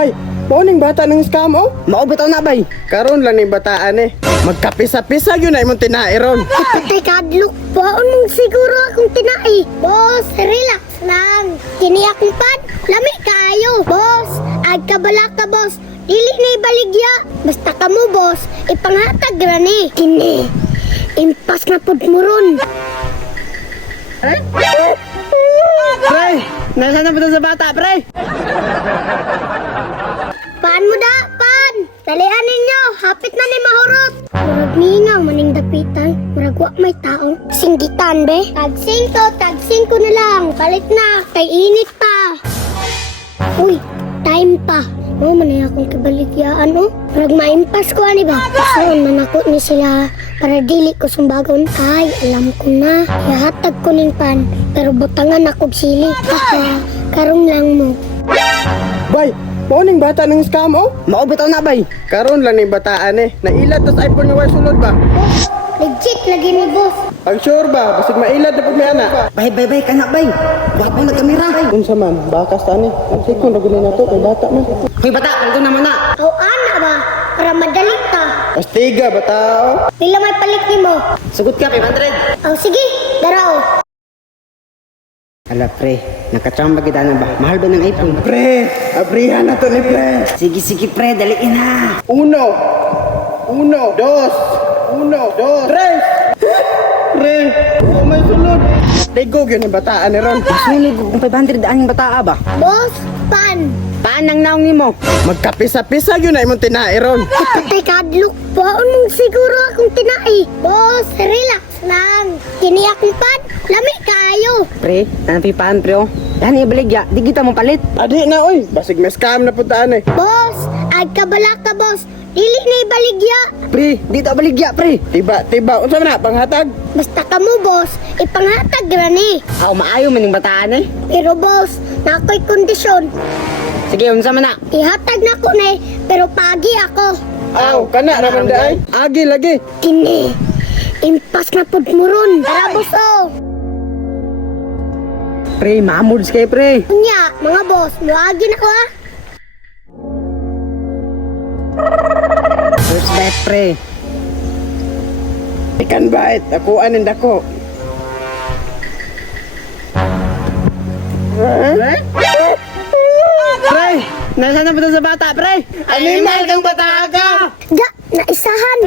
Bay, mauning bata ng scam oh. Maubitaw na bay. Karon lang ni bataan eh. Magkapisa-pisa yun ay mong tinairon. Patay kadlok po. Anong siguro akong tinai? Boss, relax lang. Kini akong pad. Lami kayo. Boss, ag kabala ka boss. Dili na ibaligya. Basta kamo boss, ipanghatag ra ni. Kini, impas na pud mo ron. Pre, nasaan na ba sa bata, pre? Paan mo da, pan! Dalian ninyo, hapit na ni mahurot. Murag ningang maning dapitan, murag wa may taong singgitan be. Tag 5 na lang, palit na, kay init pa. Uy, time pa. Oh, manay akong kabaligyaan oh. Murag maimpas ko ani ba? Saan man ako ni sila para dili ko sumbagon. Ay, alam ko na. Ihatag ko ning pan, pero butangan ako sili. Karong lang mo. Bay, mauning bata ng scam oh. Maubitaw na bay. Karon lang ni bataan eh. Nailat tas iPhone nga way sulod ba? Boss, legit lagi ni boss. Pag sure ba, basig mailat na pag may anak. Bay, kanak bay. Buhat mo nagkamera. Unsa man, bakas ta ni. Ang sikon ra gulay nato kay bata man. Hoy bata, kaldo naman na. Aw ana ba? Para madali ka. Pastiga bata oh. Pila may palit ni mo? Sugot ka 500. Aw sige, daraw. Ala pre, nakachamba kita na ba? Mahal ba ng iPhone? Pre, abrihan na to ni pre. Sige pre, daliin na. Uno, dos, tres. Pre, oh may sulod. Tigog yun yung bataan ni Ron. Masulig kung 500 daan yung bataa ba? Boss, pan. Paan ang naong ni mo? Magkapisa-pisa yun ay mong tinairon. Patay kadlok po. Anong siguro akong tinai? Boss, relax lang. Kini akong pad. Lami kayo. Pre, nanapipaan pre oh. Yan ibaligya, di kita mo palit. Adi na oy, basig may scam na puntaan eh. Boss, ag kabala ka boss. Dili na ibaligya. Pre, di ta baligya pre. Tiba, unsa man na, panghatag? Basta kamo boss, ipanghatag ra ni. Aw, maayo man yung bataan eh. Pero boss, nakoy kondisyon. Sige, unsa man na. Ihatag na ko ni, pero pagi ako. Aw, kana naman da ay. Agi lagi. Kini, impas na pud mo ron. Tara boss oh. Pre, maamuds kay pre. Unya, mga boss, muagi na ko ah. First bet pre. Ikan bait, ako anin dako. Pre, nasaan na ba sa bata, pre? Animal kang bataga! Da, naisahan.